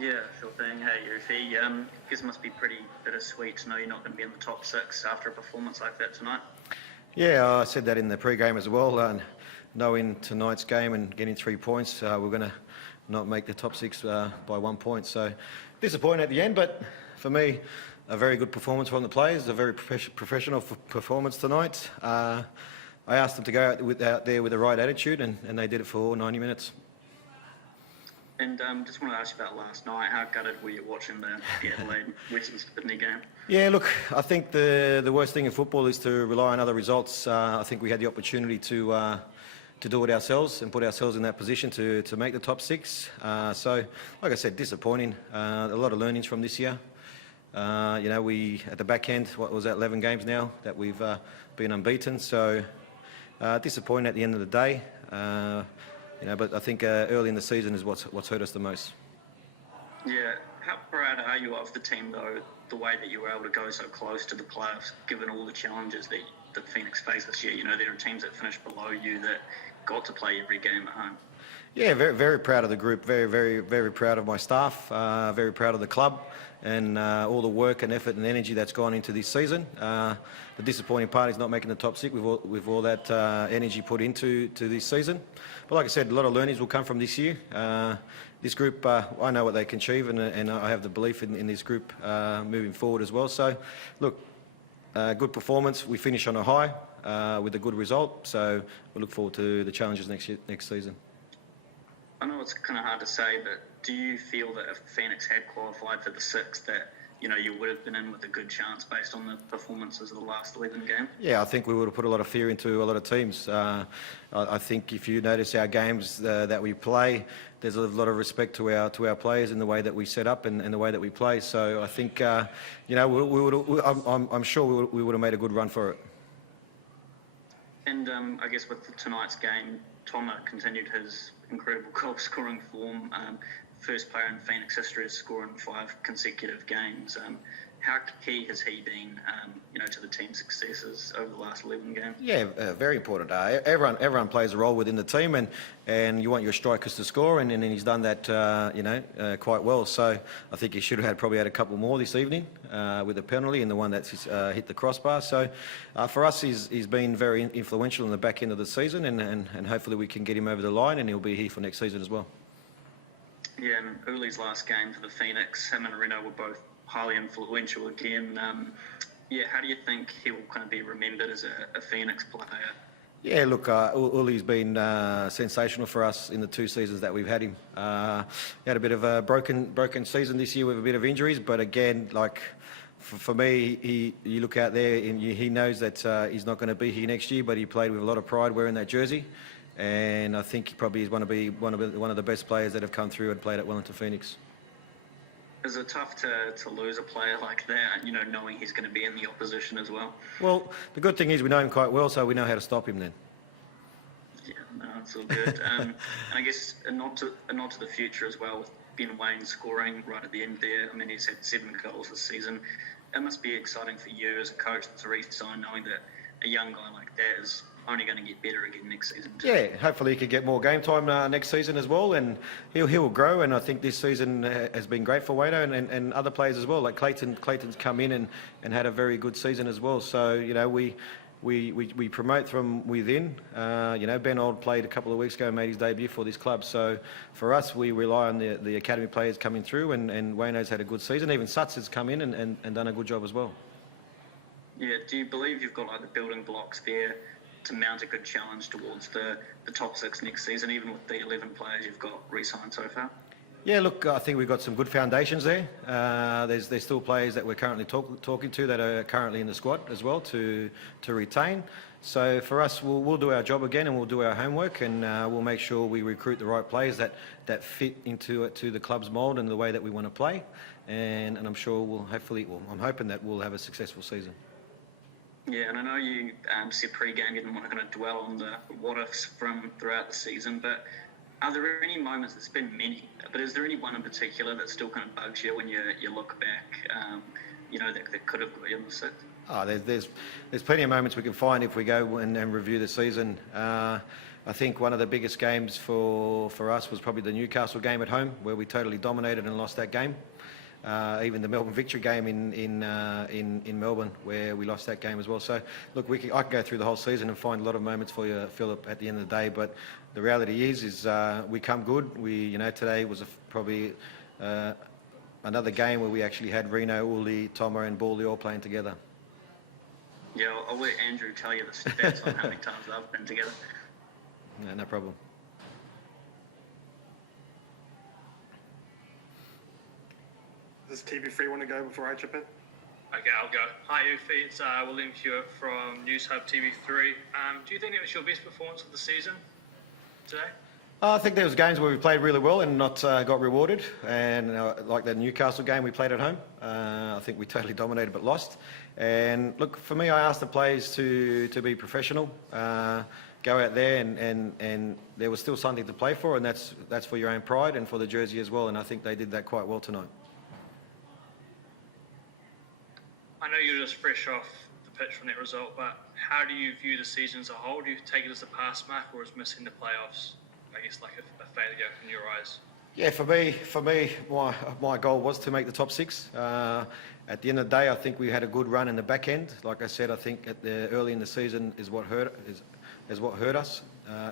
Yeah, sure thing. Hey, Ufuk. Guess it must be pretty bittersweet to know you're not going to be in the top six after a performance like that tonight. Yeah, I said that in the pre-game as well. Knowing tonight's game and getting 3 points, we're going to not make the top six by 1 point. So disappointing at the end, but for me, a very good performance from the players, a very professional performance tonight. I asked them to go out there with the right attitude, and they did it for all 90 minutes. And just want to ask you about last night. How gutted were you watching the ALeague Western Sydney game? Yeah, look, I think the worst thing in football is to rely on other results. I think we had the opportunity to do it ourselves and put ourselves in that position to make the top six. So, like I said, disappointing. A lot of learnings from this year. We at the back end, what was that, 11 games now that we've been unbeaten. So disappointing at the end of the day. But I think early in the season is what's hurt us the most. Yeah, how proud are you of the team though, the way that you were able to go so close to the playoffs, given all the challenges that Phoenix faced this year? You know, there are teams that finished below you that got to play every game at home. Yeah, very, very proud of the group. Very, very, very proud of my staff. Very proud of the club and all the work and effort and energy that's gone into this season. The disappointing part is not making the top six with all that energy put into this season. But like I said, a lot of learnings will come from this year. This group, I know what they can achieve, and I have the belief in this group moving forward as well. So, look, good performance. We finish on a high with a good result. So we look forward to the challenges next season. I know it's kind of hard to say, but do you feel that if Phoenix had qualified for the sixth, that you would have been in with a good chance based on the performances of the last 11 games? Yeah, I think we would have put a lot of fear into a lot of teams. I think if you notice our games that we play, there's a lot of respect to our players in the way that we set up and the way that we play. So I think I'm sure we would have made a good run for it. And I guess with tonight's game, Toma continued his incredible goal-scoring form. First player in Phoenix history to score in 5 consecutive games. How key has he been, to the team's successes over the last 11 games? Yeah, very important. Everyone plays a role within the team, and you want your strikers to score, and he's done that, quite well. So I think he should have probably had a couple more this evening with the penalty and the one that's hit the crossbar. So for us, he's been very influential in the back end of the season, and hopefully we can get him over the line, and he'll be here for next season as well. Yeah, and Uli's last game for the Phoenix, him and Reno were both highly influential again. How do you think he will kind of be remembered as a Phoenix player? Yeah, look, Uli's been sensational for us in the 2 seasons that we've had him. He had a bit of a broken season this year with a bit of injuries, but again, like for me, you look out there and he knows that he's not going to be here next year, but he played with a lot of pride wearing that jersey. And I think he probably is going to be one of the best players that have come through and played at Wellington Phoenix. Is it tough to lose a player like that, knowing he's going to be in the opposition as well? Well, the good thing is we know him quite well, so we know how to stop him then. Yeah, no, it's all good. And I guess a nod to the future as well, with Ben Wayne scoring right at the end there. I mean, he's had 7 goals this season. It must be exciting for you as a coach to re-sign, knowing that a young guy like that is only going to get better again next season too. Yeah, hopefully he could get more game time next season as well, and he will grow. And I think this season has been great for Wayno and other players as well. Like Clayton's come in and had a very good season as well. So we promote from within. Ben Old played a couple of weeks ago and made his debut for this club. So for us, we rely on the academy players coming through, and Wayno's had a good season. Even Suts has come in and done a good job as well. Yeah, do you believe you've got the building blocks there to mount a good challenge towards the top 6 next season, even with the 11 players you've got re-signed so far? Yeah, look, I think we've got some good foundations there. There's still players that we're currently talking to that are currently in the squad as well to retain. So for us, we'll do our job again, and we'll do our homework, and we'll make sure we recruit the right players that fit into the club's mould and the way that we want to play. And I'm sure I'm hoping that we'll have a successful season. Yeah, and I know you said pre-game you didn't want to kind of dwell on the what-ifs from throughout the season, but are there any moments, there's been many, but is there any one in particular that still kind of bugs you when you look back, that could have got you in the sixth? Oh, there's plenty of moments we can find if we go and review the season. I I think one of the biggest games for us was probably the Newcastle game at home, where we totally dominated and lost that game. Even the Melbourne victory game in Melbourne, where we lost that game as well. So, look, I can go through the whole season and find a lot of moments for you, Philip, at the end of the day. But the reality is we come good. Today was probably another game where we actually had Reno, Uli, Tomo, and Bally all playing together. Yeah, I'll let Andrew tell you the stats on how many times they've been together. No problem. Does TV3 want to go before I chip in? Okay, I'll go. Hi, Ufuk. It's William Hewitt from News Hub TV3. Do you think it was your best performance of the season today? I think there was games where we played really well and not got rewarded, and like that Newcastle game we played at home. I think we totally dominated but lost. And look, for me, I asked the players to be professional, go out there, and there was still something to play for, and that's for your own pride and for the jersey as well. And I think they did that quite well tonight. I know you're just fresh off the pitch from that result, but how do you view the season as a whole? Do you take it as a pass mark, or is missing the playoffs, I guess, like a failure in your eyes? Yeah, for me, my goal was to make the top six. At the end of the day, I think we had a good run in the back end. Like I said, I think early in the season is what hurt us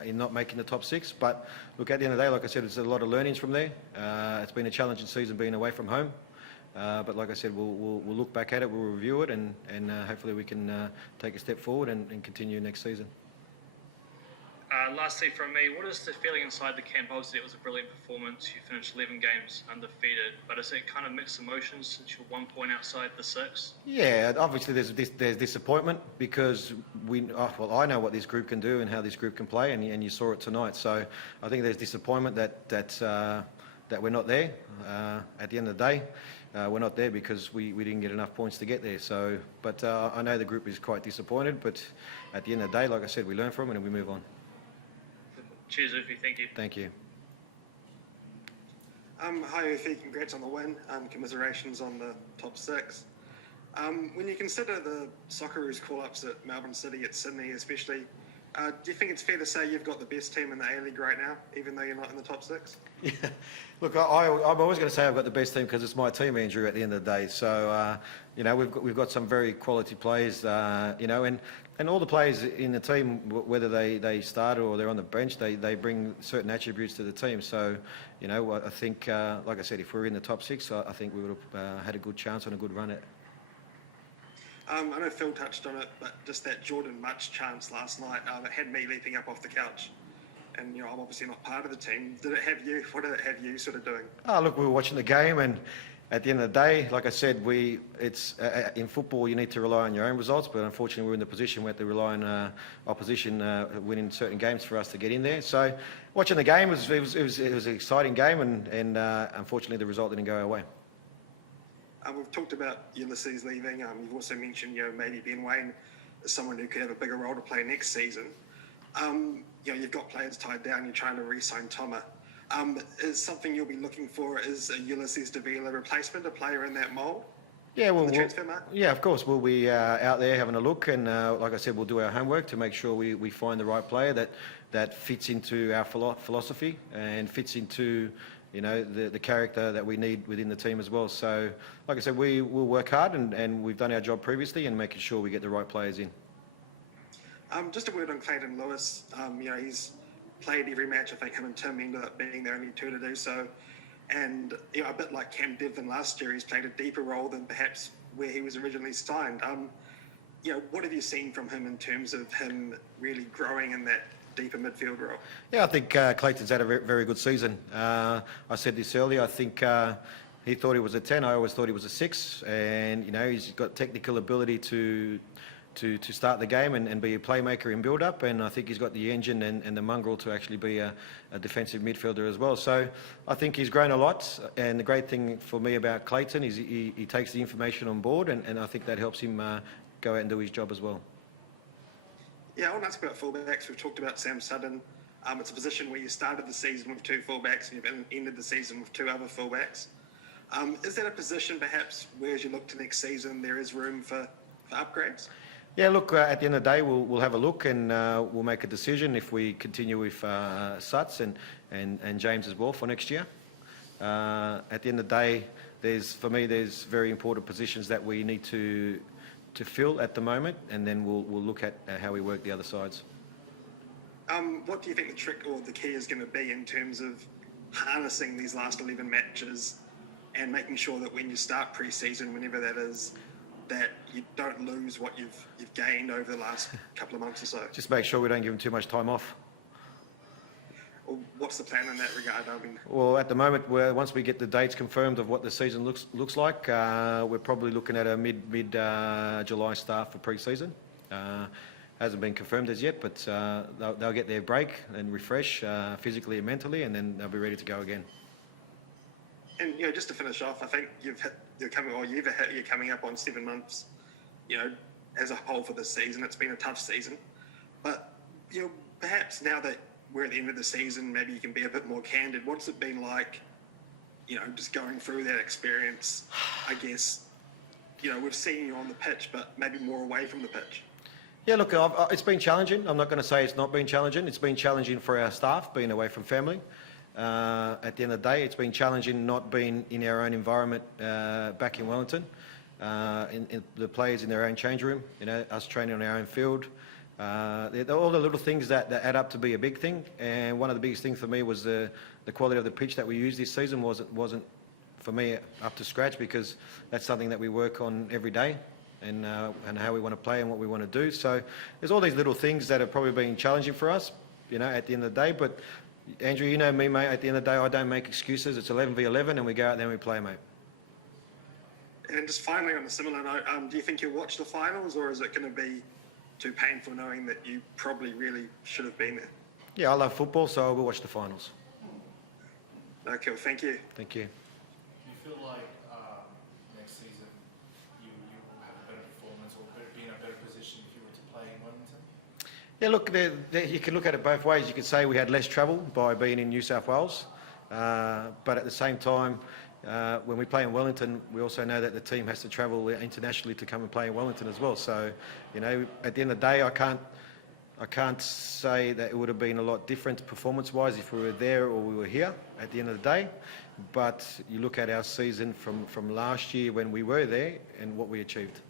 in not making the top six. But look, at the end of the day, like I said, there's a lot of learnings from there. It's been a challenging season being away from home. But like I said, we'll look back at it, we'll review it, and hopefully we can take a step forward and continue next season. Lastly from me, what is the feeling inside the camp? Obviously, it was a brilliant performance. You finished 11 games undefeated, but is it kind of mixed emotions since you're 1 point outside the six? Yeah, obviously there's disappointment because I know what this group can do and how this group can play, and you saw it tonight. So I think there's disappointment that we're not there. At the end of the day, we're not there because we didn't get enough points to get there. So, but I know the group is quite disappointed. But at the end of the day, like I said, we learn from it and we move on. Cheers, Ufuk. Thank you. Thank you. Hi, Ufuk. Congrats on the win. Commiserations on the top six. When you consider the Socceroos call-ups at Melbourne City, at Sydney especially, do you think it's fair to say you've got the best team in the ALeague right now, even though you're not in the top six? Yeah. Look, I'm always going to say I've got the best team because it's my team, Andrew, at the end of the day. So, we've got some very quality players, and all the players in the team, whether they started or they're on the bench, they bring certain attributes to the team. So, I think, like I said, if we're in the top six, I think we would have had a good chance and a good run at it. I know Phil touched on it, but just that Jordan Much chance last night, it had me leaping up off the couch. And, I'm obviously not part of the team. What did it have you sort of doing? Oh, look, we were watching the game, and at the end of the day, like I said, in football you need to rely on your own results, but unfortunately we're in the position where we have to rely on opposition winning certain games for us to get in there. So watching the game, it was an exciting game, and unfortunately the result didn't go our way. We've talked about Ulysses leaving. You've also mentioned, maybe Ben Waine as someone who could have a bigger role to play next season. You've got players tied down. You're trying to re-sign Toma. Is something you'll be looking for is a Ulysses Davila replacement, a player in that mould? Yeah, the transfer market? Yeah, of course. We'll be out there having a look, and like I said, we'll do our homework to make sure we find the right player that fits into our philosophy and fits into the character that we need within the team as well. So, like I said, we will work hard, and we've done our job previously, and making sure we get the right players in. Just a word on Clayton Lewis. He's played every match. I think him and Tim ended up being the only two to do so. And a bit like Cam Devlin last year, he's played a deeper role than perhaps where he was originally signed. What have you seen from him in terms of him really growing in that deeper midfield role? Yeah, I think Clayton's had a very good season. I said this earlier. I think he thought he was a 10. I always thought he was a 6. And he's got technical ability to start the game and be a playmaker in build-up, and I think he's got the engine and the mongrel to actually be a defensive midfielder as well. So I think he's grown a lot, and the great thing for me about Clayton is he takes the information on board, and I think that helps him go out and do his job as well. Yeah, I want to ask about fullbacks. We've talked about Sam Sutton. It's a position where you started the season with 2 fullbacks and you've ended the season with 2 other fullbacks. Is that a position perhaps where as you look to next season there is room for upgrades? Yeah, look, at the end of the day, we'll have a look and we'll make a decision if we continue with Suts and James as well for next year. At the end of the day, for me, there's very important positions that we need to fill at the moment, and then we'll look at how we work the other sides. What do you think the trick or the key is going to be in terms of harnessing these last 11 matches and making sure that when you start pre-season, whenever that is, that you don't lose what you've gained over the last couple of months or so? Just make sure we don't give them too much time off. Well, what's the plan in that regard? I mean, well, at the moment, once we get the dates confirmed of what the season looks like, we're probably looking at a mid July start for pre-season. Hasn't been confirmed as yet, but they'll get their break and refresh physically and mentally, and then they'll be ready to go again. And just to finish off, I think you're coming up on 7 months, as a whole for this season. It's been a tough season, but perhaps now that we're at the end of the season, maybe you can be a bit more candid. What's it been like, just going through that experience? I guess, we've seen you on the pitch, but maybe more away from the pitch. Yeah, look, it's been challenging. I'm not going to say it's not been challenging. It's been challenging for our staff, being away from family. At the end of the day, it's been challenging not being in our own environment back in Wellington. In the players in their own change room, us training on our own field. All the little things that add up to be a big thing. And one of the biggest things for me was the quality of the pitch that we used this season wasn't for me up to scratch, because that's something that we work on every day, and how we want to play and what we want to do. So there's all these little things that have probably been challenging for us, at the end of the day. But Andrew, you know me, mate, at the end of the day, I don't make excuses. It's 11v11 and we go out there and we play, mate. And just finally, on a similar note, do you think you'll watch the finals, or is it going to be too painful knowing that you probably really should have been there? Yeah, I love football, so I will watch the finals. Okay, well, thank you. Thank you. Do you feel like next season you will have a better performance or be in a better position if you were to play in Wellington? Yeah, look, you can look at it both ways. You could say we had less travel by being in New South Wales, but at the same time, when we play in Wellington, we also know that the team has to travel internationally to come and play in Wellington as well. So, at the end of the day, I can't say that it would have been a lot different performance-wise if we were there or we were here at the end of the day. But you look at our season from last year when we were there and what we achieved.